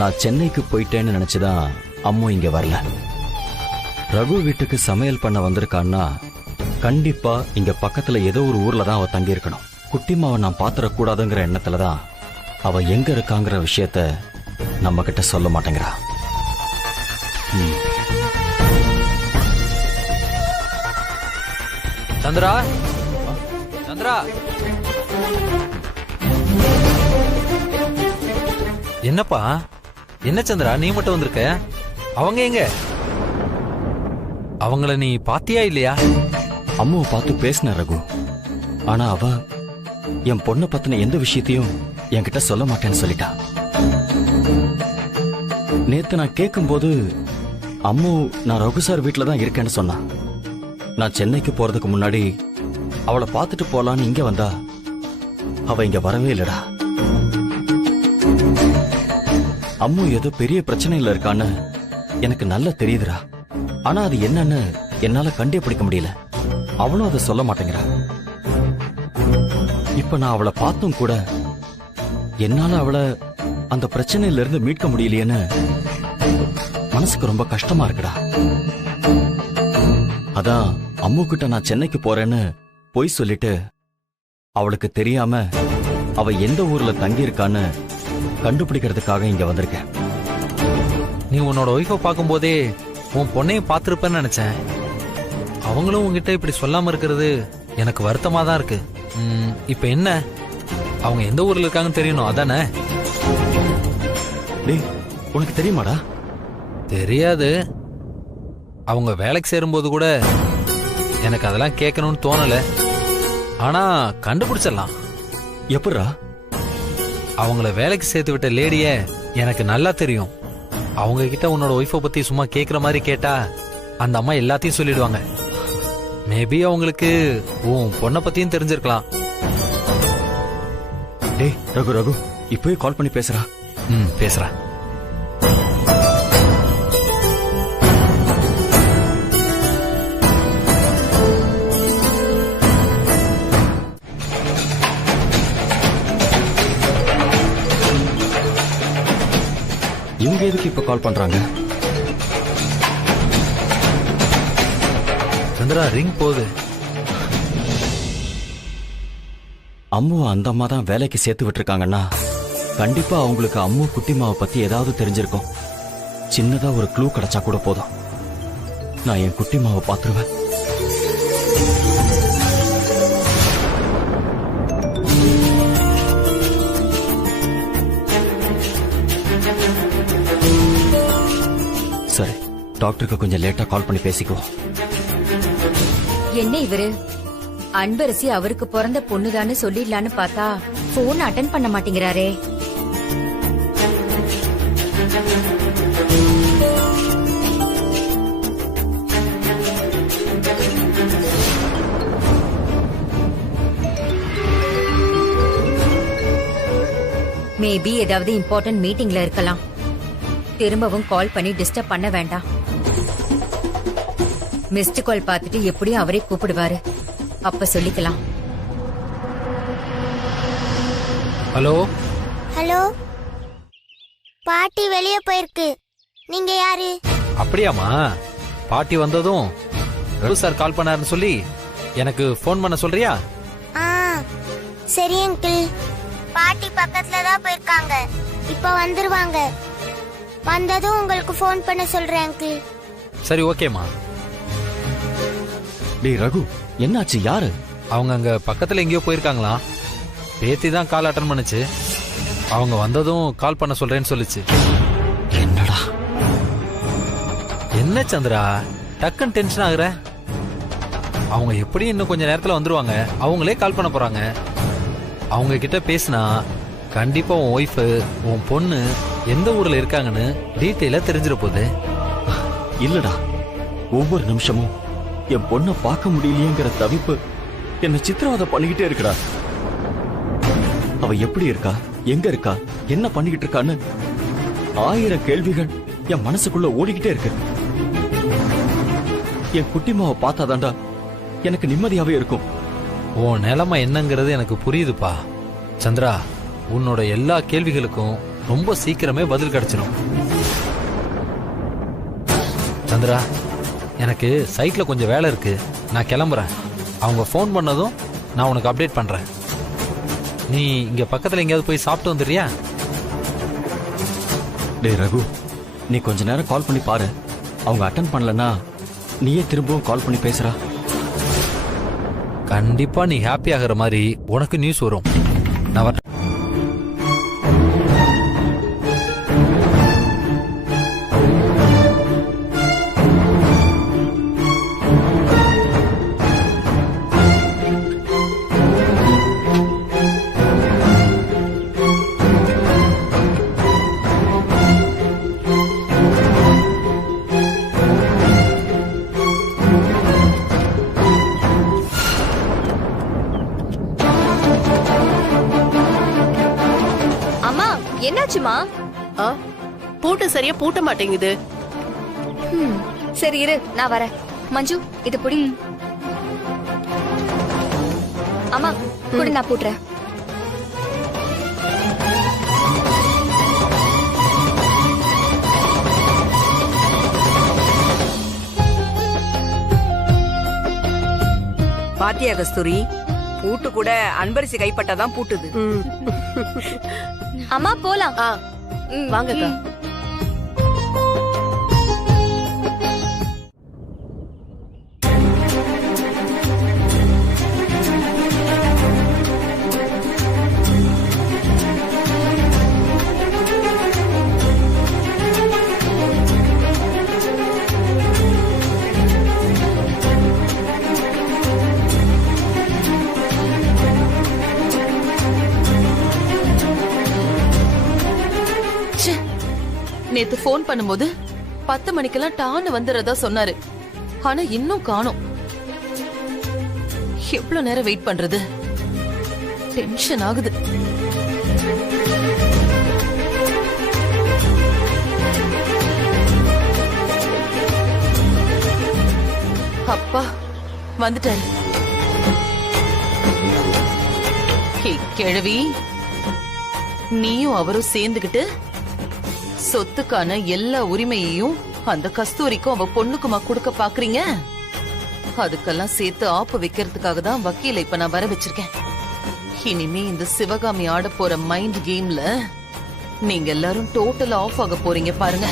நான் சென்னைக்கு போயிட்டேன்னு நினைச்சுதான் அம்மு இங்க வரல. ரகு வீட்டுக்கு சமையல் பண்ண வந்திருக்கான்னா கண்டிப்பா இங்க பக்கத்துல ஏதோ ஒரு ஊர்ல தான் அவ தங்கி இருக்கணும். குட்டிமாவை நான் பாத்திரக்கூடாதுங்கிற எண்ணத்துலதான் அவ எங்க இருக்காங்கிற விஷயத்த நம்ம கிட்ட சொல்ல மாட்டேங்கிறா. சந்திரா, சந்திரா, என்னப்பா? என்ன சந்திரா நீ மட்டும் வந்திருக்க? அவங்க எங்க? அவங்கள நீ பாத்தியா இல்லையா? அம்மாவை பார்த்து பேசின ரகு. ஆனா அவ என் பொண்ணை பத்தின எந்த விஷயத்தையும் என்கிட்ட சொல்ல மாட்டேன்னு சொல்லிட்டா. நேத்து நான் கேட்கும்போது அம்மு நான் ரகு சார் வீட்டுல தான் இருக்கேன்னு சொன்னா. நான் சென்னைக்கு போறதுக்கு முன்னாடி அவளை பார்த்துட்டு போலான்னு இங்க வந்தா அவ இங்க வரவே இல்லடா. அம்மு ஏதோ பெரிய பிரச்சனையில இருக்கான்னு எனக்கு நல்லா தெரியுதுடா. ஆனா அது என்னன்னு என்னால கண்டுபிடிக்க முடியல. அவளும் அதை சொல்ல மாட்டேங்கிறா. இப்ப நான் அவளை பார்த்தும் கூட என்னால அவளை அந்த பிரச்சனையில இருந்து மீட்க முடியலையேன்னு மனசுக்கு ரொம்ப கஷ்டமா இருக்குடா. அதான் அம்மு கிட்ட நான் சென்னைக்கு போறேன்னு பொய் சொல்லிட்டு அவளுக்கு தெரியாம அவ எந்த ஊர்ல தங்கி இருக்கான்னு கண்டுபிடிக்கிறதுக்காக இங்க வந்திருக்கேன். நீ உன்னோட ஒய்ஃபை பார்க்கும் போதே உன் பொண்ணையும் பார்த்திருப்பேன்னு நினைச்சேன். அவங்களும் உங்ககிட்ட இப்படி சொல்லாம இருக்கிறது எனக்கு வருத்தமா தான் இருக்கு. இப்ப என்ன, அவங்க எந்த ஊர்ல இருக்காங்கன்னு தெரியணும் அதானே? டேய், உனக்கு தெரியுமாடா? தெரியாது. அவங்க வேலைக்கு சேரும்போது கூட எனக்கு அதெல்லாம் கேட்கணும்னு தோணல. ஆனா கண்டுபிடிச்சிடலாம். எப்படிடா? அவங்கள வேலைக்கு சேர்த்து விட்ட லேடிய எனக்கு நல்லா தெரியும். அவங்க கிட்ட உன்னோட ஒய்ஃபை பத்தி சும்மா கேக்குற மாதிரி கேட்டா அந்த அம்மா எல்லாத்தையும் சொல்லிடுவாங்க. மேபி அவங்களுக்கு உன் பொண்ணை பத்தியும் தெரிஞ்சிருக்கலாம். டேய் ரகு ரகு, இப்பவே கால் பண்ணி பேசுறா. பேசுறா. இவங்க எதுக்கு இப்ப கால் பண்றாங்க? சந்திரா ரிங் போகுது. அம்மு அந்த அம்மா தான் வேலைக்கு சேர்த்து விட்டுருக்காங்கன்னா கண்டிப்பா அவங்களுக்கு அம்மு குட்டிமாவை பத்தி ஏதாவது தெரிஞ்சிருக்கும். சின்னதா ஒரு க்ளூ கிடைச்சா கூட போதும். நான் என் குட்டிமாவை பாத்துருவேன். சரி, டாக்டருக்கு கொஞ்சம் லேட்டா கால் பண்ணி பேசிக்குவோம். என்ன இவரு அன்பரசி அவருக்கு பிறந்த பொண்ணுதான்னு சொல்லிடலான்னு பார்த்தா போன் அட்டன் பண்ண மாட்டேங்கிறாரே. மேபி ஏதாவது இம்பார்ட்டன்ட் மீட்டிங்ல இருக்கலாம். திரும்பவும் கால் பண்ணி டிஸ்டர்ப் பண்ண வேண்டாம். மிஸ்டு கால் பார்த்துட்டு எப்படியும் அவரே கூப்பிடுவாரு, அப்ப சொல்லிக்கலாம். ஹலோ ஹலோ, பாட்டி வெளியே போயிருக்கு. நீங்க யாரு? அப்படியாமா? பாட்டி வந்ததும் ரகு சார் கால் பண்ணாருன்னு சொல்லி எனக்கு போன் பண்ண சொல்றியா? சரி அங்கிள். பாட்டி பக்கத்துல தான் போயிருக்காங்க. இப்ப வந்துருவாங்க. வந்ததும் உங்களுக்கு போன் பண்ண சொல்றேன் அங்கிள். சரி ஓகேமா. டேய் ரகு, என்னாச்சு? யாரு? அவங்க அங்க பக்கத்துல எங்கேயோ போயிருக்காங்களா. பேத்தி தான் கால் அட்டன் பண்ணுச்சு. அவங்க வந்ததும் கால் பண்ண சொல்றேன்னு சொல்லுச்சு. என்னடா? என்ன சந்திரா டக்குன்னு டென்ஷன் ஆகுற? அவங்க எப்படி இன்னும் கொஞ்ச நேரத்துல வந்துருவாங்க. அவங்களே கால் பண்ண போறாங்க. அவங்க கிட்ட பேசினா கண்டிப்பா உன் ஒய்ஃப் உன் பொண்ணு எந்த ஊர்ல இருக்காங்கன்னு டீட்டெயிலா தெரிஞ்சிட போகுது. இல்லடா, ஒவ்வொரு நிமிஷமும் என் பொண்ணை பார்க்க முடியலையேங்கிற தவிப்பு என்ன சித்திரவதை பண்ணிக்கிட்டே இருக்குடா. அவ எப்படி இருக்கா, எங்க இருக்கா, என்ன பண்ணிக்கிட்டு இருக்கான்னு 1000 கேள்விகள் என் மனசுக்குள்ள ஓடிக்கிட்டே இருக்கு. என் குட்டிமாவை பார்த்தாதாண்டா எனக்கு நிம்மதியாவே இருக்கும். உன் நிலைமை என்னங்கிறது எனக்கு புரியுதுப்பா. சந்திரா, உன்னோட எல்லா கேள்விகளுக்கும் ரொம்ப சீக்கிரமே பதில் கிடைச்சிடும். சந்திரா, எனக்கு சைட்ல கொஞ்சம் வேலை இருக்கு, நான் கிளம்புறேன். அவங்க ஃபோன் பண்ணதும் நான் உனக்கு அப்டேட் பண்றேன். நீ இங்க பக்கத்துல எங்கேயாவது போய் சாப்பிட்டு வந்துடுறியா? டேய் ரகு, நீ கொஞ்ச நேரம் கால் பண்ணி பாரு. அவங்க அட்டன் பண்ணலன்னா நீயே திரும்பவும் கால் பண்ணி பேசுறா. கண்டிப்பா நீ ஹாப்பி ஆகிற மாதிரி உனக்கு நியூஸ் வரும். நான் வரேன். என்னாச்சுமா? பூட்டு சரியா பூட்ட மாட்டேங்குது. சரி இரு, நான் வரேன். மஞ்சு, இது புடி. அம்மா கூட நான் பூட்டுறேன். பாத்தியா கஸ்தூரி, பூட்டு கூட அன்பரிசி கைப்பட்டாதான் பூட்டுது. அம்மா போலாம். வாங்கக்கா. நேத்து போன் பண்ணும்போது 10 மணிக்கெல்லாம் டான்னு வந்துறதா சொன்னாரு. ஆனா இன்னும் காணோம். எவ்வளவு நேரம் வெயிட் பண்றது? டென்ஷன் ஆகுது. அப்பா வந்துட்டாரு. கிழவி, நீயும் அவரும் சேர்ந்துகிட்டு சொத்துக்கான எல்லா உரிமையையும் அந்த கஸ்தூரிக்கும் அவ பொண்ணுக்குமா கொடுக்க பாக்குறீங்க? அதுக்கெல்லாம் சேர்த்து ஆப்பு வைக்கிறதுக்காக தான் வக்கீல இப்ப நான் வர வச்சிருக்கேன். இனிமே இந்த சிவகாமி ஆட போற மைண்ட் கேம்ல நீங்க எல்லாரும் டோட்டலா ஆஃப் ஆக போறீங்க பாருங்க.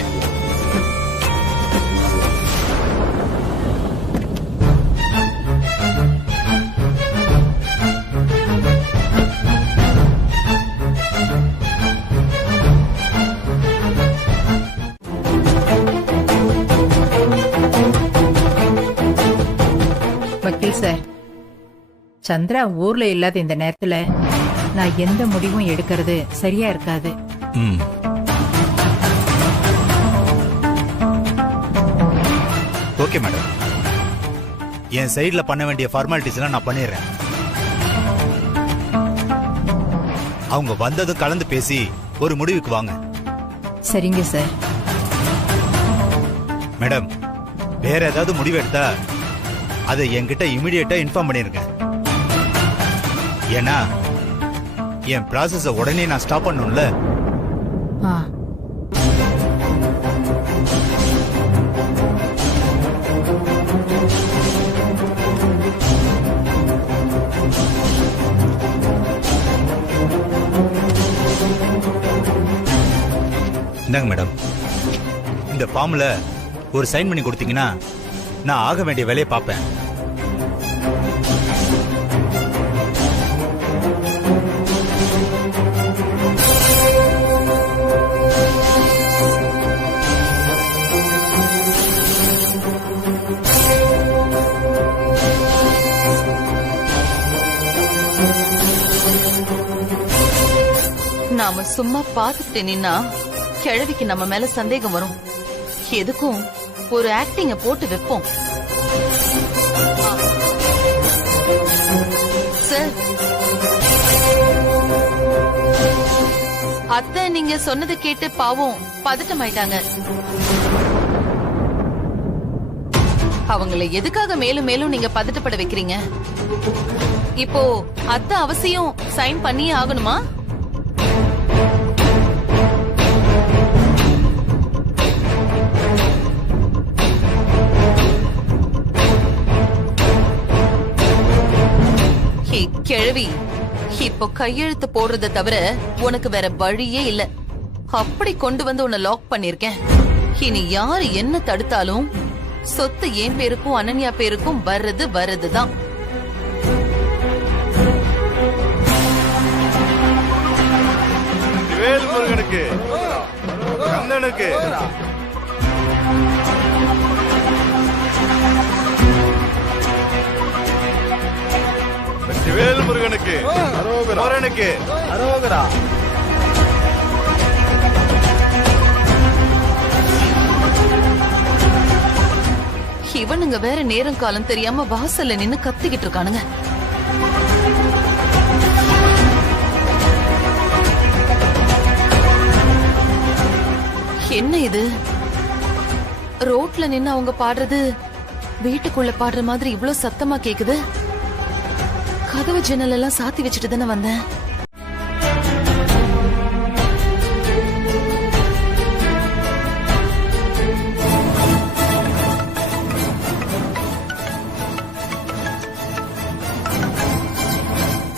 வக்கீல் சார், சந்திரா ஊர்ல இல்லாத இந்த நேரத்துல நான் எந்த முடிவும் எடுக்கிறது சரியா இருக்காது. ஓகே மேடம், என் சைடுல பண்ண வேண்டிய ஃபார்மாலிட்டிஸ் எல்லாம் நான் பண்ணிடுறேன். அவங்க வந்ததும் கலந்து பேசி ஒரு முடிவுக்கு வாங்க. சரிங்க சார். மேடம், வேற ஏதாவது முடிவு எடுத்தா அதை என்கிட்ட இமிடியேட்டா இன்ஃபார்ம் பண்ணிருங்க. ஏன்னா என் ப்ராசஸ உடனே நான் ஸ்டாப் பண்ணணும்ல. இந்தாங்க மேடம், இந்த ஃபார்ம்ல ஒரு சைன் பண்ணி கொடுத்தீங்கன்னா நான் ஆக வேண்டிய வேலையை பார்ப்பேன். நாம சும்மா பாத்துக்கிட்டு நின்னா கிழவிக்கு நம்ம மேல சந்தேகம் வரும். எதுக்கும் ஒரு ஆக்டிங்க போட்டு வைப்போம். சார், அத்தை நீங்க சொன்னதை கேட்டு பாவம் பதட்டமாயிட்டாங்க. அவங்களை எதுக்காக மேலும் மேலும் நீங்க பதட்டப்பட வைக்கிறீங்க? இப்போ அத்தை அவசியம் சைன் பண்ணியே ஆகணுமா? கிழவி, இப்போ கையெழுத்து போடுறத தவிர உனக்கு வேற வழியே இல்ல. அப்படி கொண்டு வந்து உன்னை லாக் பண்ணிருக்கேன். இனி யாரு என்ன தடுத்தாலும் சொத்து என் பேருக்கும் அனன்யா பேருக்கும் வர்றதுதான். வேல்முருகனுக்கு, கண்ணனுக்கு, வேல்முருகனுக்கு, முருகனுக்கு அரோகரா. இவனுங்க வேற நேரம் காலம் தெரியாம வாசல்ல நின்னு கத்திக்கிட்டு இருக்கானுங்க. என்ன இது? ரோட்ல நின்னு அவங்க பாடுறது வீட்டுக்குள்ள பாடுற மாதிரி இவ்வளவு சத்தமா கேக்குது. கதவு ஜன்னல் எல்லாம் சாத்தி வச்சுட்டு தானே வந்தேன்.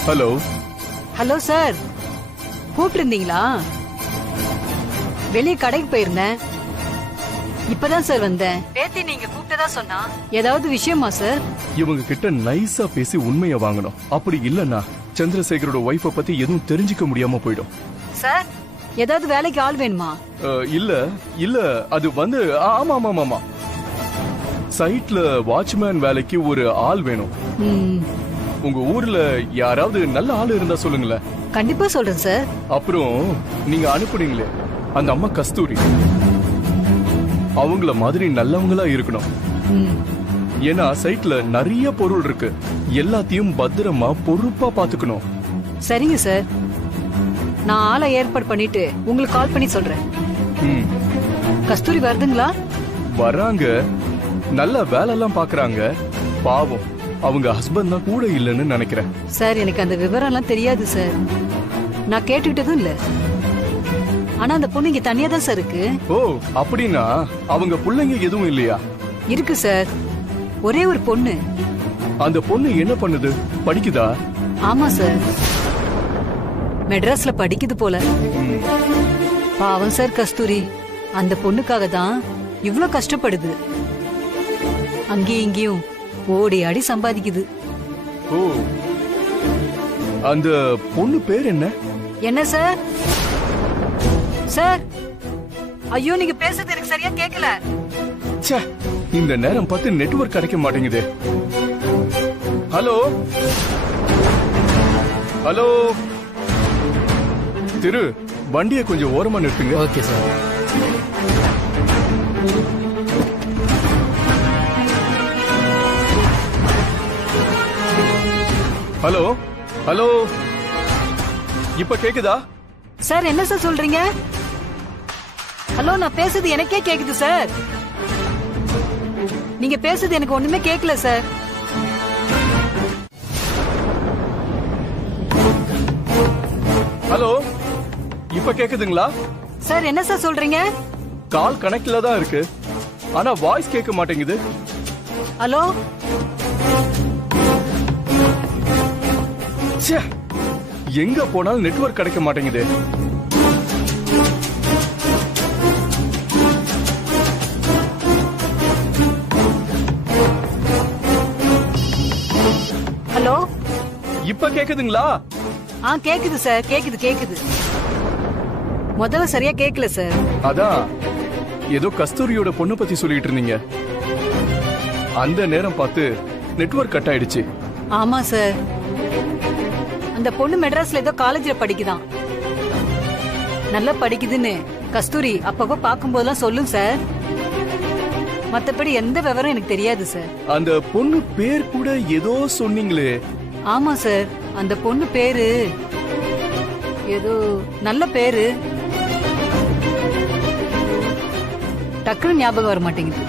ஹலோ. ஹலோ சார், கூப்பிட்டு இருந்தீங்களா? வெளியே கடைக்கு போயிருந்தேன், இப்பதான் சார் வந்தேன். பேத்தி நீங்க கூப்பிட்டதா சொன்னா. ஏதாவது விஷயமா சார்? இவங்க கிட்ட நைஸா பேசி உண்மையை வாங்கணும். அப்படி இல்லன்னா சந்திரசேகரோட ஒய்ஃப பத்தி எதுவும் தெரிஞ்சுக்க முடியாம போயிடும். சார், ஏதாவது வேலைக்கு ஆள் வேணுமா? இல்ல அது வந்து ஆமா சைட்ல வாட்ச்மேன் வேலைக்கு ஒரு ஆள் வேணும். உங்க ஊர்ல யாராவது நல்ல ஆள் இருந்தா சொல்லுங்களேன். கண்டிப்பா சொல்றேன் சார். அப்புறம் நீங்க அனுப்புனீங்களே அந்த அம்மா கஸ்தூரி, அவங்கள மாதிரி நல்லவங்களா இருக்கணும். ஏன்னா சைட்ல நிறைய பொருள் இருக்கு, எல்லாத்தையும் பத்திரமா பொறுப்பா பாத்துக்கணும். சரிங்க சார், நான் ஆளை ஏற்பாடு பண்ணிட்டு உங்களுக்கு கால் பண்ணி சொல்றேன். கஸ்தூரி வருதுங்களா? வராங்க, நல்ல வேலை எல்லாம் பாக்குறாங்க. பாவம், அவங்க ஹஸ்பண்ட் தான் கூட இல்லைன்னு நினைக்கிறேன். சார், எனக்கு அந்த விவரம் எல்லாம் தெரியாது சார், நான் கேட்டுக்கிட்டதும் இல்ல. ஆனா அந்த பொண்ணு இங்க தனியா தான் சார் இருக்கு. ஓ, அப்படின்னா அவங்க பிள்ளைங்க எதுவும் இல்லையா? இருக்கு சார், ஒரே ஒரு பொண்ணு. அந்த பொண்ணு என்ன பண்ணுது? படிக்குதா? ஆமா சார், மெட்ராஸ்ல படிக்குது போல. பாவம் சார் கஸ்தூரி, அந்த பொண்ணுக்காக தான் இவ்ளோ கஷ்டப்படுது. அங்கேயும் இங்கேயும் ஓடி ஆடி சம்பாதிக்குது. ஓ, அந்த பொண்ணு பேர் என்ன? என்ன சார்? சார், ஐயோ நீங்க பேசுறது எனக்கு சரியா கேட்கல. ச்சே, இந்த நேரம் பார்த்து நெட்வொர்க் கிடைக்க மாட்டேங்குது. ஹலோ ஹலோ, திரு, வண்டியை கொஞ்சம் ஓரமா நிறுத்துங்க. Okay sir. ஹலோ ஹலோ, இப்ப கேக்குதா? சார், என்ன சார் சொல்றீங்க? ஹலோ, நான் பேசுறது எனக்கே கேக்குது சார். நீங்க பேசுறது எனக்கு ஒண்ணுமே கேட்கல சார். ஹலோ, இப்ப கேக்குதுங்களா? சார், என்ன சார் சொல்றீங்க? கால் கனெக்ட்ல தான் இருக்கு, ஆனா வாய்ஸ் கேட்க மாட்டேங்குது. ஹலோ, எங்க போனாலும் நெட்வொர்க் கிடைக்க மாட்டேங்குது. ஹலோ, இப்ப கேக்குதுங்களா? கேக்குது சார், கேக்குது. முதல்ல சரியா கேட்கல சார். அதான் ஏதோ கஸ்தூரியோட பொண்ணு பத்தி சொல்லிட்டு இருந்தீங்க, அந்த நேரம் பார்த்து நெட்வொர்க் கட் ஆயிடுச்சு. ஆமா சார், அந்த பொண்ணு மெட்ராஸ்ல ஏதோ காலேஜ்ல படிக்குதான். நல்லா படிக்குதுன்னு கஸ்தூரி அப்பப்ப பாக்கும்போதெல்லாம் சொல்லும் சார். மத்தபடி எந்த விவரம் எனக்கு தெரியாது சார். அந்த பொண்ணு பேர் கூட ஏதோ சொன்னீங்களே? ஆமா சார், அந்த பொண்ணு பேரு ஏதோ நல்ல பேரு, டக்குனு ஞாபகம் வர மாட்டேங்குது.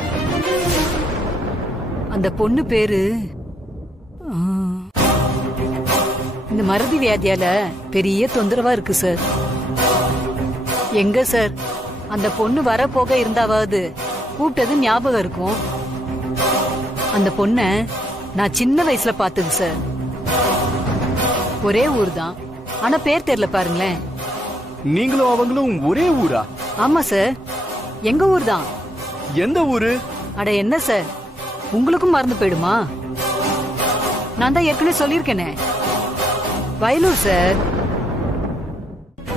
அந்த பொண்ணு பேரு ஆ, இந்த மறதி வியாதியால பெரிய தொந்தரவா இருக்கு சார். எங்க சார் அந்த பொண்ணு வர போக இருந்தாவது கூப்பிட்டது ஞாபகம் இருக்கும். அந்த பொண்ண நான் சின்ன வயசுல பார்த்தது சார். ஒரே ஊர் தான், ஆனா பேர் தெரியல பாருங்களேன். நீங்களும் அவங்களும் ஒரே ஊரா? ஆமா சார், எங்க ஊர் தான். எந்த ஊரு? அட என்ன சார், உங்களுக்கும் மறந்து போயிடுமா? நான் தான் ஏற்கனவே சொல்லியிருக்கேனே, வயலூர் சார்.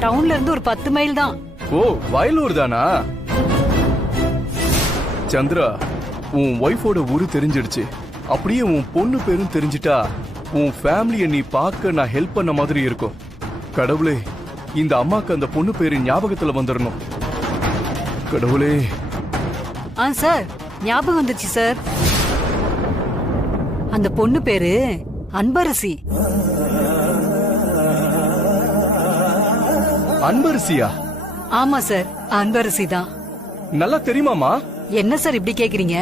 டவுன்ல இருந்து ஒரு 10 மைல் தான். ஓ, வயலூர் தானா? சந்திரா, உன் ஒய்ஃபோட ஊரு தெரிஞ்சிடுச்சு. அப்படியே உன் பொண்ணு பேரும் தெரிஞ்சிட்டா உன் ஃபேமிலியை நீ பார்க்க நான் ஹெல்ப் பண்ண மாதிரி இருக்கும். கடவுளே, இந்த அம்மாக்கு அந்த பொண்ணு பேரு ஞாபகத்துல வந்துடணும். கடவுளே. சார், ஞாபகம் வந்துச்சு சார். அந்த பொண்ணு பேரு அன்பரசி. அன்பரசியா? ஆமா சார், அன்பரசி தான். நல்லா தெரியுமாமா? என்ன சார் இப்படி கேக்குறீங்க?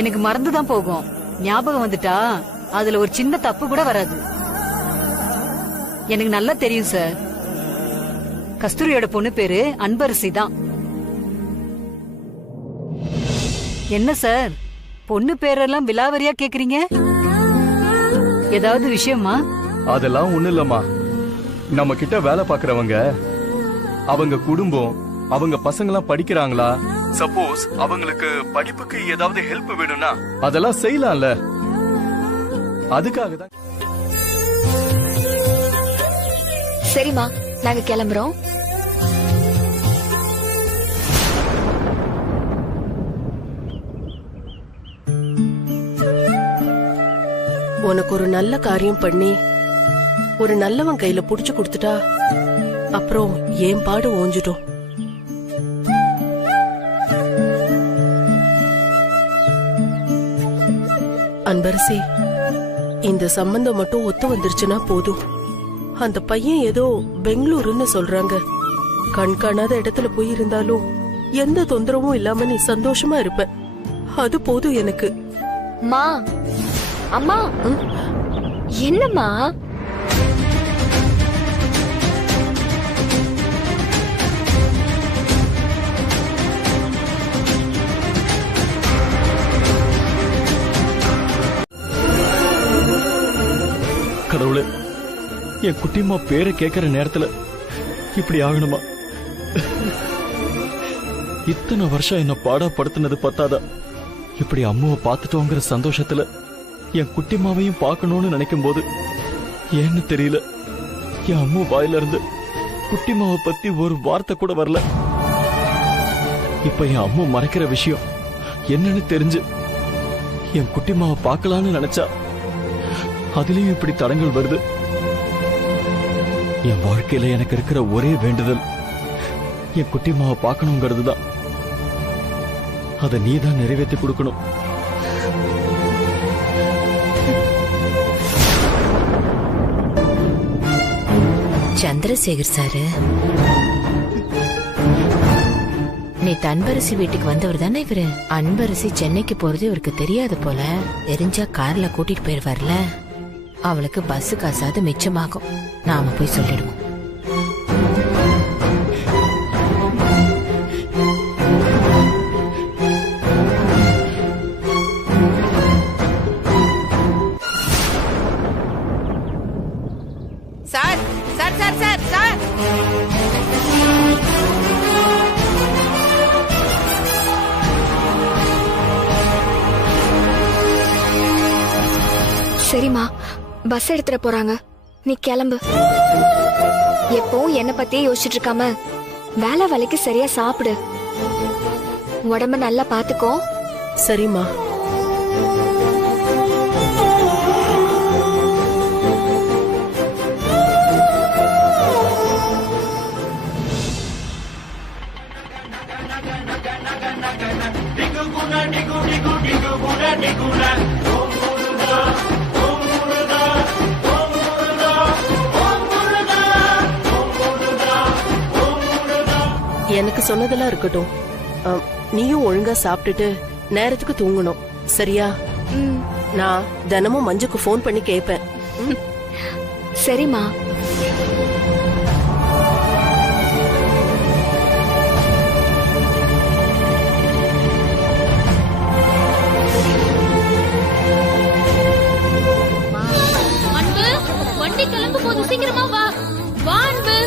எனக்கு மறந்துதான் போகும். ஞாபகம் வந்துட்டா அதுல ஒரு சின்ன தப்பு கூட வராது. எனக்கு நல்லா தெரியும் சார். கஸ்தூரியோட பொண்ணு பேரு அன்பரசி தான். என்ன சார், பொண்ணு பேரெல்லாம் விலாவரியா கேக்குறீங்க? ஏதாவது விஷயமா? அதெல்லாம் ஒண்ணு இல்லம்மா. நம்ம கிட்ட வேலை பாக்குறவங்க, அவங்க குடும்பம், அவங்க பசங்களாம் படிக்கிறாங்களா? சப்போஸ் அவங்களுக்கு படிப்புக்கு ஏதாவது ஹெல்ப் வேணும்னா அதெல்லாம் செய்யலாம்ல. அதுக்காக தான். சரிம்மா, நாங்க கிளம்புறோம். உனக்கு ஒரு நல்ல காரியம் பண்ணி ஒரு நல்லவன் கையில புடிச்சு கொடுத்துட்டா அப்புறம் ஏன் பாடு ஓஞ்சிடும். அன்பரசி, இந்த சம்பந்தம் மட்டும் ஒத்து வந்துருச்சுன்னா போதும். அந்த பையன் ஏதோ பெங்களூருன்னு சொல்றாங்க. கண் காணாத இடத்துல போய் இருந்தாலும் எந்த தொந்தரவும் இல்லாம நீ சந்தோஷமா இருப்ப. அது போதும் எனக்கு. மா, அம்மா, என்னம்மா? கடவுளே, என் குட்டிமா பேரை கேட்கிற நேரத்துல இப்படி ஆகணுமா? இத்தனை வருஷம் என்ன பாடப்படுத்தினது பத்தாதா, இப்படி அம்மாவை பார்த்துட்டோங்கிற சந்தோஷத்துல என் குட்டிமாவையும் பார்க்கணும்னு நினைக்கும் போது ஏன்னு தெரியல, என் அம்மா வாயில இருந்து குட்டிமாவை பத்தி ஒரு வார்த்தை கூட வரல. இப்ப என் அம்மா மறைக்கிற விஷயம் என்னன்னு தெரிஞ்சு என் குட்டிமாவை பார்க்கலான்னு நினைச்சா அதுலயும் இப்படி தடங்கள் வருது. என் வாழ்க்கையில எனக்கு இருக்கிற ஒரே வேண்டுதல் என் குட்டிமாவை பார்க்கணுங்கிறது தான். அதை நீ தான் நிறைவேற்றி கொடுக்கணும். சந்திரசேகர் சாரு, நேத்து அன்பரசி வீட்டுக்கு வந்தவர் தானே இவரு? அன்பரசி சென்னைக்கு போறது இவருக்கு தெரியாது போல. தெரிஞ்சா கார்ல கூட்டிட்டு போயிருவார்ல. அவளுக்கு பஸ் காசாவது மிச்சமாகும். நாம போய் சொல்லிடுவோம். Sir sir sir sir sir சரிம்மா, பஸ் எடுத்துட போறாங்க. நீ கிளம்பு. எப்பவும் என்ன பத்தியே யோசிச்சுட்டு இருக்காம வேலை வேலைக்கு சரியா சாப்பிடு. உடம்ப நல்லா பாத்துக்கோ. சரிம்மா. எனக்கு சொன்னதெல்லாம் இருக்கட்டும். நீயும் ஒழுங்கா சாப்பிட்டுட்டு நேரத்துக்கு தூங்கணும், சரியா? நான் தினமும் மஞ்சுக்கு ஃபோன் பண்ணி கேட்பேன். சரிம்மா. அன்பு, வண்டி கிளம்பும் போது சீக்கிரமா வா. வா அன்பு.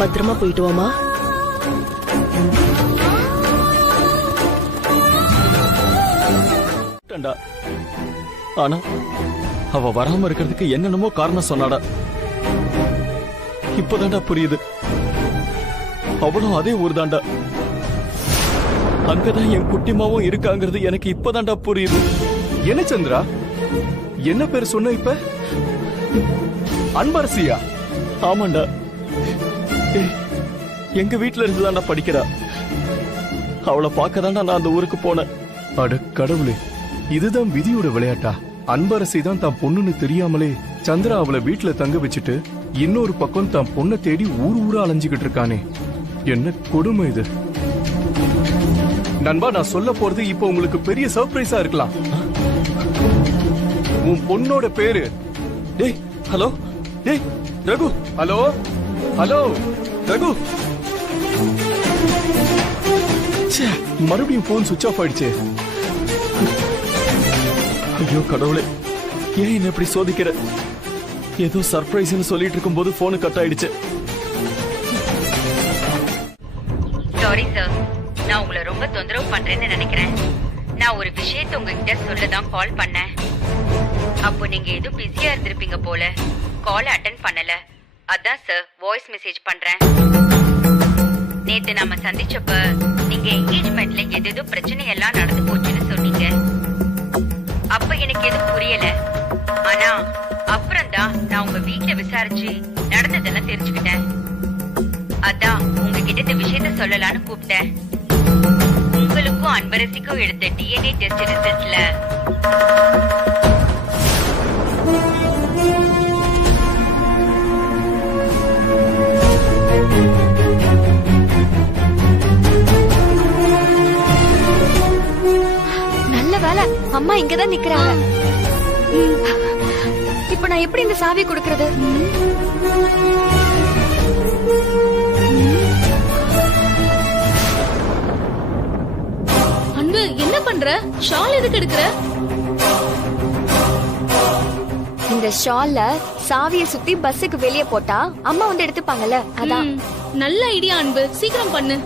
பத்திரமா போயிட்டு வாமா. ஆனா அவ வராம இருக்கிறதுக்கு என்னென்னமோ காரணம் சொன்னாடா. இப்பதான்டா புரியுது. அவளும் அதே ஊர் தாண்டா. அங்கதான் என் குட்டிமாவும் இருக்காங்கிறது எனக்கு இப்பதான்டா புரியுது. என்ன சந்திரா, என்ன பேர் சொன்ன இப்ப? அன்பரசியா? ஆமாண்டா. எங்க வீட்டுல இருந்துதான்டா படிக்கிறா. அவளை பார்க்கதான்டா நான் அந்த ஊருக்கு போனேன். அட கடவுளே, இதுதான் விதியோட விளையாட்டா? அன்பரசி தான் தான் பொண்ணுன்னு தெரியாமலே சந்திரா அவளை வீட்டுல தங்க வச்சுட்டு இன்னொரு பக்கம் தான் பொண்ணை தேடி ஊர் ஊரா அலைஞ்சுகிட்டு இருக்கானே. என்ன கொடுமை இது. நண்பா, நான் சொல்ல போறது இப்ப உங்களுக்கு பெரிய சர்ப்ரைஸா இருக்கலாம். உன் பொண்ணோட பேரு. டேய், ஹலோ. டேய் ரகு. Hello hello Raghu. மறுபடியும் போன் சுவிட்ச் ஆஃப் ஆயிடுச்சு. ஐயோ கடவுளே, ஏன் என்ன இப்படி சோதிக்கிற? ஏதோ சர்ப்ரைஸ்னு சொல்லிட்டு இருக்கும்போது போன் கட் ஆயிடுச்சு. சாரி சார், நான் உங்களை ரொம்ப தொந்தரவு பண்றேன்னு நினைக்கிறேன். நான் ஒரு விஷயத்தை உங்ககிட்ட சொல்லதான் கால் பண்ணேன். அப்போ நீங்க ஏதோ பிஸியா இருந்திருப்பீங்க போல, கால் அட்டென்ட் பண்ணல. அதான் சார் வாய்ஸ் மெசேஜ் பண்றேன். நேத்து நாம சந்திச்சப்ப நீங்க என்கேஜ்மெண்ட்ல ஏதேதோ பிரச்சனை எல்லாம் நடந்து போச்சுன்னு சொன்னீங்க. அப்ப எனக்கு எதுவும் புரியல. ஆனா அப்புறம் தான் நான் உங்க வீட்டுல விசாரிச்சு நடந்ததெல்லாம் தெரிஞ்சுக்கிட்டேன். அதான் உங்ககிட்ட இந்த விஷயத்த சொல்லலான்னு கூப்பிட்டேன். உங்களுக்கும் அன்பரசிக்கும் எடுத்த டிஎன்ஏ டெஸ்ட் ரிசல்ட்ல நல்ல வேலை அம்மா இங்கதான் நிக்கிறாங்க. இப்ப நான் எப்படி இந்த சாவி கொடுக்கறது? அன்பு, என்ன பண்ற? ஷால் எதுக்கு எடுக்கிற? இந்த ஷால்ல சாவிய சுத்தி பஸ்ஸுக்கு வெளியே போட்டா அம்மா வந்து எடுத்துப்பாங்கல்ல, அதான். நல்ல ஐடியா அன்பு, சீக்கிரம் பண்ணு.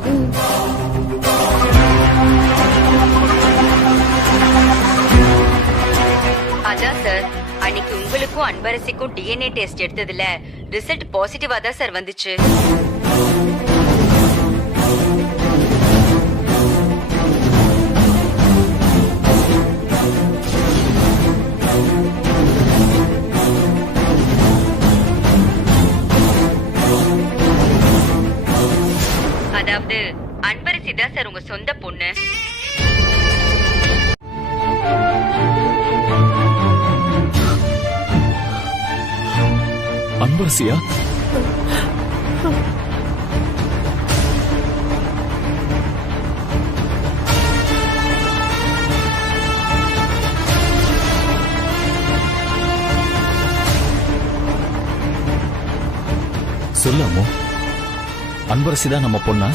அதான் சார், அன்னைக்கு உங்களுக்கும் அன்பரசிக்கும் டிஎன்ஏ டெஸ்ட் எடுத்ததுல ரிசல்ட் பாசிட்டிவா தான் சார் வந்துச்சு. அதாவது அன்பரசி தான் சார் உங்க சொந்த பொண்ணு. அன்பரசியா? சொல்லாமோ, அன்பரசி தான் நம்ம பொண்ணா?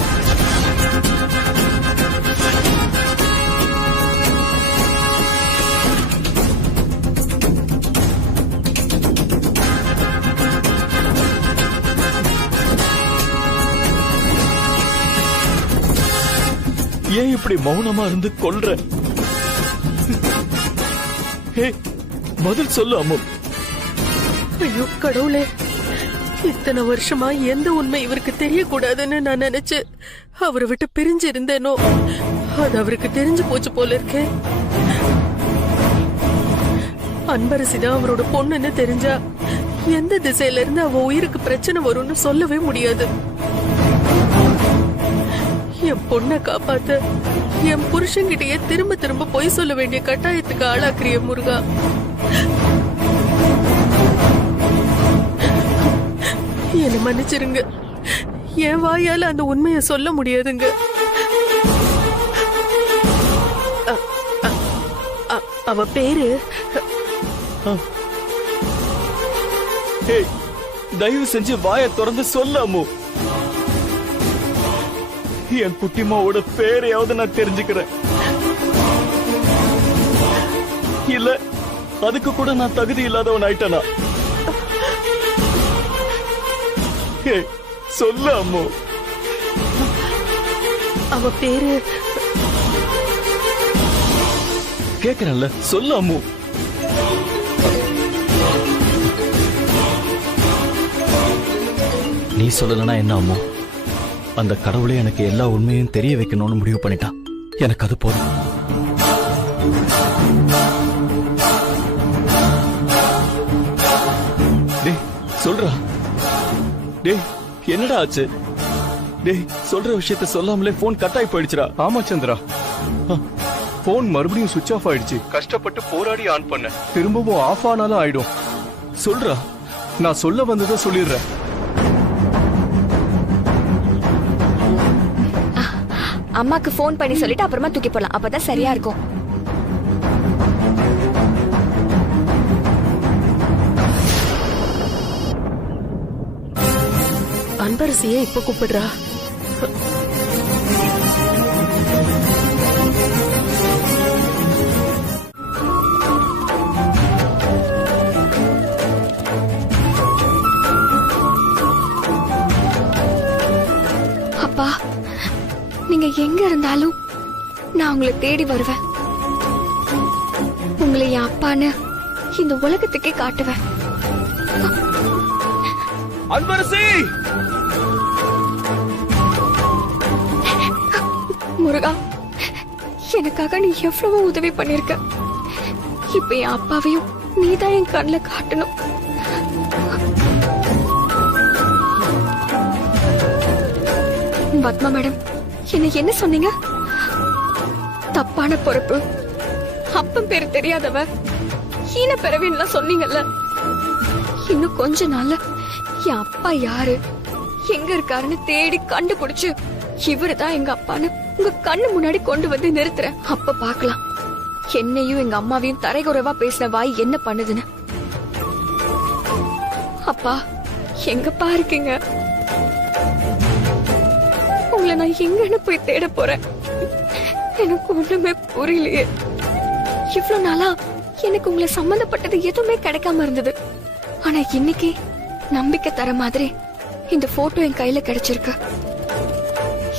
ஏன் இப்படி மௌனமா இருந்து கொல்ற? பதில் சொல்லு அம்மு. ஐயோ கடவுளே, இத்தனை வருஷமா எந்த உண்மை இவருக்கு தெரியக்கூடாதுன்னு நான் நினைச்சு அவரை விட்டு பிரிஞ்சு இருந்தேனோ, அது அவருக்கு தெரிஞ்சு போச்சு போல இருக்கே. அன்பரசிதான் அவரோட பொண்ணுன்னு தெரிஞ்சா எந்த திசையில இருந்து அவ உயிருக்கு பிரச்சனை வரும்னு சொல்லவே முடியாது. என் பொண்ணை காப்பாத்த என் புருஷன்கிட்டயே திரும்ப திரும்ப பொய் சொல்ல வேண்டிய கட்டாயத்துக்கு ஆளாக்குறிய முருகா. என்னை மன்னிச்சிருங்க. என் வாயால அந்த உண்மையை சொல்ல முடியாதுங்க. அவ பேரு தயவு செஞ்சு வாயை திறந்து சொல்ல அம்மு. என் குட்டிமாவோட பேரையாவது நான் தெரிஞ்சுக்கிறேன். இல்ல அதுக்கு கூட நான் தகுதி இல்லாதவன் ஆயிட்டனா? சொல்ல அம்மு. அவ பேரு கேக்குறேன்ல, சொல்ல அம்மு. நீ சொல்லலனா என்ன அம்மோ? அந்த கடவுளே எனக்கு எல்லா உண்மையும் தெரிய வைக்கணும்னு முடிவு பண்ணிட்டான். எனக்கு அது போதும். டேய் சொல்றா. டேய் என்னடா ஆச்சு? டேய் சொல்ற விஷயத்த சொல்லாமலே போன் கட் ஆகி போயிடுச்சுடா. ஆமா சந்திரா, போன் மறுபடியும் சுவிட்ச் ஆஃப் ஆயிடுச்சு. கஷ்டப்பட்டு போராடி ஆன் பண்ண, திரும்பவும் ஆஃப் ஆனாலும் ஆயிடும். சொல்றா, நான் சொல்ல வந்ததை சொல்லிடுறேன். அம்மாக்கு போன் பண்ணி சொல்லிட்டு அப்புறமா தூக்கி போடலாம், அப்பதான் சரியா இருக்கும். அன்பரசியே இப்ப கூப்பிடுறா. அப்பா, நீங்க எங்க இருந்தாலும் நான் உங்களை தேடி வருவேன். உங்களை என் அப்பான்னு இந்த உலகத்துக்கே காட்டுவேன். அன்பரசி! முருகா, எனக்காக நீ எவ்வளவோ உதவி பண்ணிருக்க. இப்ப என் அப்பாவையும் நீதான் என் கண்ணுல காட்டணும். பத்மா மேடம், என்ன சொன்னீங்க? தப்பான பொறுப்பு, அப்பன் பேரு தெரியாதவ, ஈன பிறவின்லாம் சொன்னீங்கல்ல. இன்னும் கொஞ்ச நாள்ல என் அப்பா யாரு, எங்க இருக்காருன்னு தேடி கண்டுபிடிச்சு இவருதான் எங்க அப்பான்னு உங்க கண்ணு முன்னாடி கொண்டு வந்து நிறுத்துறேன். அப்ப பாக்கலாம் என்னையும் எங்க அம்மாவையும் தரைகுறைவா பேசின வாய் என்ன பண்ணுதுன்னு. அப்பா, எங்கப்பா இருக்கீங்க? உங்களை நான் எங்கன்னு போய் தேட போறேன்? எனக்கு ஒண்ணுமே புரியலையே. இவ்வளவு நாளா எனக்கு உங்களை சம்பந்தப்பட்டது எதுவுமே கிடைக்காம இருந்தது. ஆனா இன்னைக்கு நம்பிக்கை தர மாதிரி இந்த போட்டோ என் கையில கிடைச்சிருக்கு.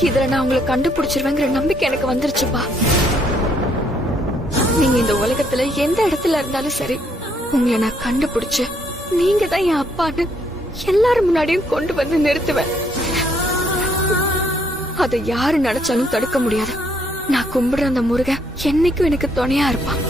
இதுல நான் உங்களை கண்டுபிடிச்சிருவேங்கிற நம்பிக்கை எனக்கு வந்துருச்சுப்பா. நீங்க இந்த உலகத்துல எந்த இடத்துல இருந்தாலும் சரி, உங்களை நான் கண்டுபிடிச்சு நீங்க தான் என் அப்பான்னு எல்லாரும் முன்னாடியும் கொண்டு வந்து நிறுத்துவேன். அதை யாரு நினைச்சாலும் தடுக்க முடியாது. நான் கும்பிடுற அந்த முருகன் என்னைக்கும் எனக்கு துணையா இருப்பான்.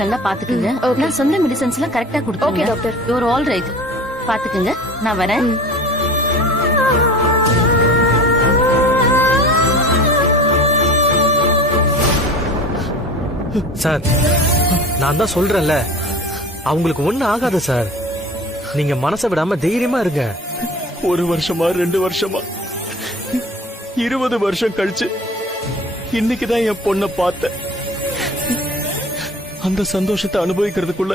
நல்லா பாத்துக்குங்க. நான் சொன்ன மெடிசன்ஸ் எல்லாம் கரெக்டா கொடுத்துருங்க. Okay doctor, you are all right. பாத்துக்குங்க, நான் வரேன். சார், நான் தான் சொல்றேன்ல, அவங்களுக்கு ஒண்ணு ஆகாது சார். நீங்க மனசை விடாம தைரியமா இருங்க. 1 வருஷமா 2 வருஷமா 20 வருஷம் கழிச்சு இன்னைக்குதான் என் பொண்ணை பார்த்தேன். அந்த சந்தோஷத்தை அனுபவிக்கிறதுக்குள்ள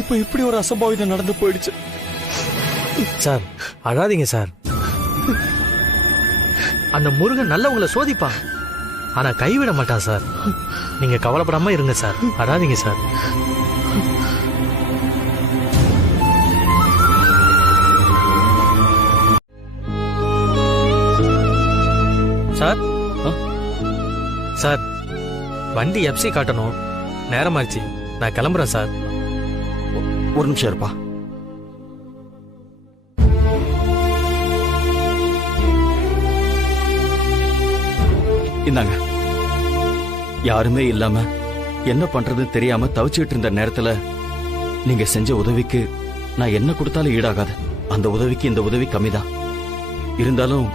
இப்ப இப்படி ஒரு அசம்பாவிதம் நடந்து போயிடுச்சு. சார் அழாதீங்க சார். அந்த முருகன் நல்ல உங்களை சோதிப்பான், ஆனா கைவிட மாட்டான் சார். நீங்க கவலைப்படாம இருங்க சார், அழாதீங்க சார். சார் சார் வண்டி எப்சி காட்டணும், நேரமாச்சு. நான் கிளம்புறேன் சார். ஒரு நிமிஷம் இருப்பா. இந்தாங்க. யாருமே இல்லாம என்ன பண்றதுன்னு தெரியாம தவிச்சுட்டு இருந்த நேரத்துல நீங்க செஞ்ச உதவிக்கு நான் என்ன கொடுத்தாலும் ஈடாகாது. அந்த உதவிக்கு இந்த உதவி கம்மிதான். இருந்தாலும்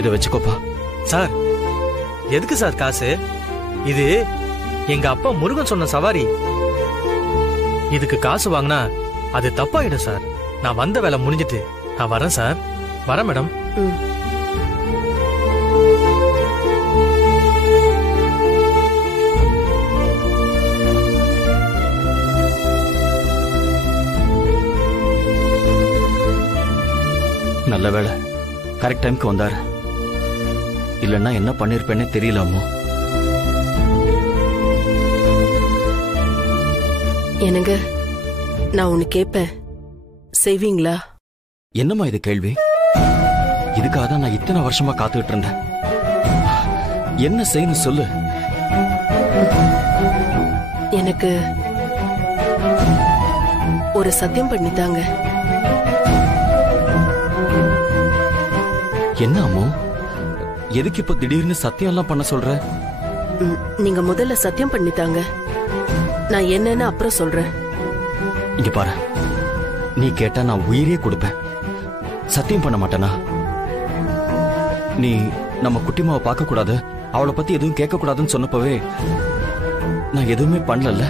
இத வச்சுக்கோப்பா. சார் எதுக்கு சார் காசு? இது எங்க அப்பா முருகன் சொன்ன சவாரி. இதுக்கு காசு வாங்கினா அது தப்பாயிடும் சார். நான் வந்த வேலை முடிஞ்சிட்டு நான் வரேன் சார். வரேன் மேடம். நல்ல வேளை கரெக்ட் டைம்க்கு வந்தாரு. இல்லன்னா என்ன பண்ணிருப்பேன்னே தெரியலாமோ. என்னங்க, நான் ஒண்ணு கேட்பேன், செய்வீங்களா? என்னம்மா இது கேள்வி? இதுக்காக தான் நான் இத்தனை வருஷமா காத்துக்கிட்டு இருந்தேன். என்ன செய்யணும் சொல்லு. எனக்கு ஒரு சத்தியம் பண்ணித்தாங்க. என்ன அம்மோ, எதுக்கு இப்ப திடீர்னு சத்தியம் எல்லாம் பண்ண சொல்ற? நீங்க முதல்ல சத்தியம் பண்ணித்தாங்க, நான் என்னன்னு அப்புறம் சொல்றேன். இங்க பாரு, நீ கேட்டா நான் உயிரே கொடுப்பேன். சத்தியம் பண்ண மாட்டேனா? நீ நம்ம குட்டிமாவை பார்க்க கூடாது, அவளை பத்தி எதுவும் கேட்க கூடாதுன்னு சொன்னப்பவே நான் எதுவுமே பண்ணல.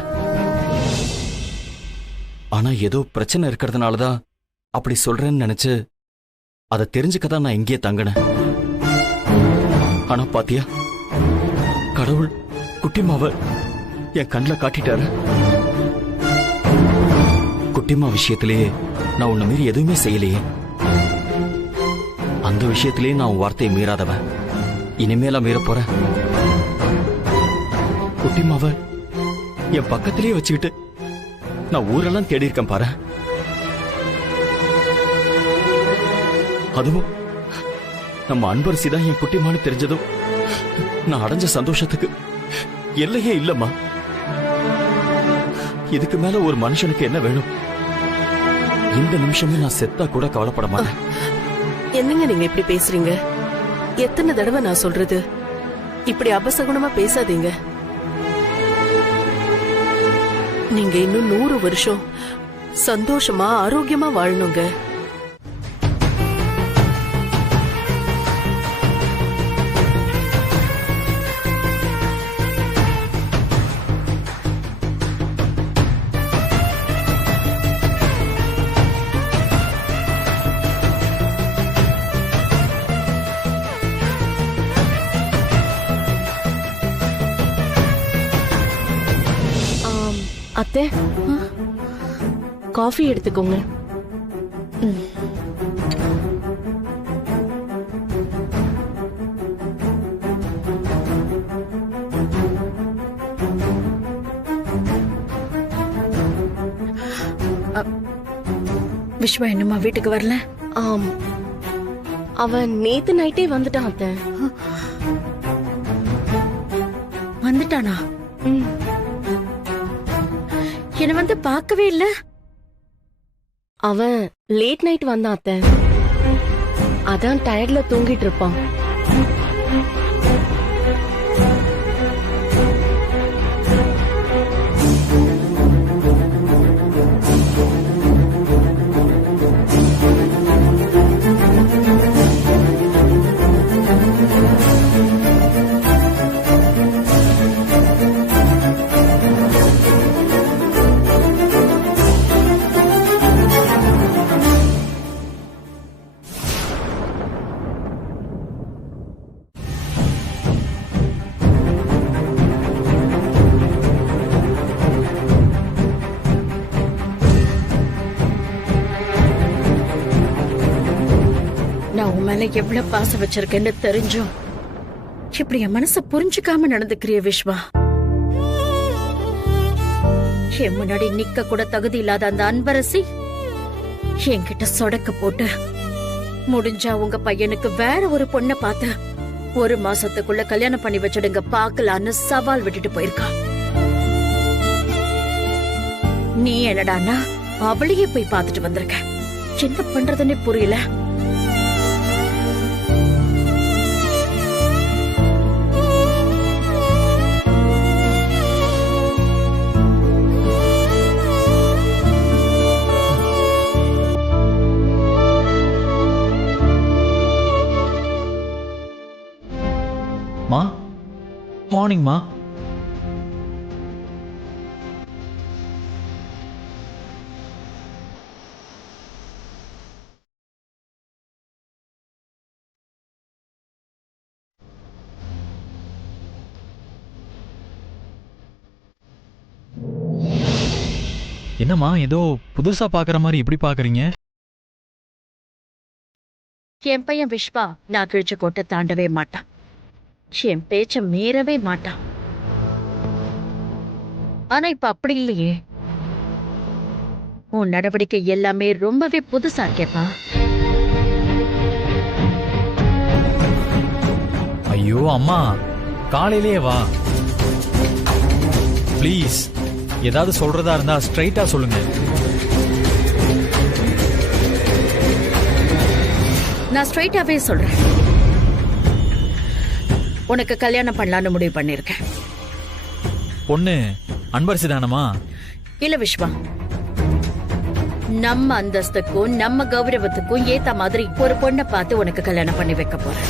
ஆனா ஏதோ பிரச்சனை இருக்கிறதுனாலதான் அப்படி சொல்றேன்னு நினைச்சு அதை தெரிஞ்சுக்கதான் நான் இங்கே தங்கினேன். ஆனா பாத்தியா, கடவுள் குட்டிமாவை என் கண்ணில் காட்டிட்டாரு. குட்டிமா விஷயத்திலேயே நான் உன்னை மீறி எதுவுமே செய்யலையே. அந்த விஷயத்திலேயே நான் உன் வார்த்தையை மீறாதவன். இனிமேல மீற போறேன். குட்டிமாவை என் பக்கத்திலேயே வச்சுக்கிட்டு நான் ஊரெல்லாம் தேடி இருக்கேன் பாரு. அதுவும் நம்ம அன்பரசி தான் என் குட்டிமான்னு தெரிஞ்சதும் நான் அடைஞ்ச சந்தோஷத்துக்கு எல்லையே இல்லம்மா. இதுக்கு மேல ஒரு மனுஷனுக்கு என்ன வேணும்? இந்த நிமிஷமே நான் செத்தா கூட கவலைப்பட மாட்டேன். என்னங்க நீங்க இப்படி பேசுறீங்க? எத்தனை தடவை நான் சொல்றது, இப்படி அபசகுணமா பேசாதீங்க. நீங்க இன்னும் 100 வருஷம் சந்தோஷமா ஆரோக்கியமா வாழணுங்க. அத்தை, காஃபி எடுத்துக்கோங்க. விஸ்வா என்னமா வீட்டுக்கு வரல? அவன் நேத்து நைட்டே வந்துட்டான் அத்தை. வந்துட்டானா? என்ன வந்து பார்க்கவே இல்ல. அவன் லேட் நைட் வந்தான் அத்தை, அதான் டயர்ட்ல தூங்கிட்டு இருப்பான். என் மேல எவ்வளவு பாசம் வச்சிருக்கேன்னு தெரிஞ்சும் இப்படி என் மனச புரிஞ்சுக்காம நடந்துக்கிறிய விஸ்வா. என் முன்னாடி நிக்க கூட தகுதி இல்லாத அந்த அன்பரசி என்கிட்ட சொடக்க போட்டு முடிஞ்சா உங்க பையனுக்கு வேற ஒரு பொண்ணை பார்த்து 1 மாசத்துக்குள்ள கல்யாணம் பண்ணி வச்சிடுங்க பாக்கலான்னு சவால் விட்டுட்டு போயிருக்கா. நீ என்னடான்னா அவளையே போய் பார்த்துட்டு வந்திருக்க. என்ன பண்றதுன்னே புரியல. மா மார்னிங் மா. என்னம்மா ஏதோ புதுசா பாக்குற மாதிரி இப்படி பாக்குறீங்க? என் பையன் விஸ்வா நான் கிழிச்ச கோட்டை தாண்டவே மாட்டான். என் பேச்ச மீறவே மாட்டான். ஆனா இப்ப அப்படி இல்லையே. உன் நடவடிக்கை எல்லாமே ரொம்பவே புதுசா இருக்கேப்பா. ஐயோ அம்மா, காலையிலேயே வா ப்ளீஸ். ஏதாவது சொல்றதா இருந்தா ஸ்ட்ரைட்டா சொல்லுங்க. நான் ஸ்ட்ரைட்டாவே சொல்றேன். உனக்கு கல்யாணம் பண்ணலான்னு முடிவு பண்ணிருக்கேன். பொண்ணு அன்பரசி தானமா? இல்ல விஸ்வா, நம்ம அந்தஸ்துக்கும் நம்ம கௌரவத்துக்கும் ஏத்த மாதிரி ஒரு பொண்ணை பார்த்து உனக்கு கல்யாணம் பண்ணி வைக்க போறேன்.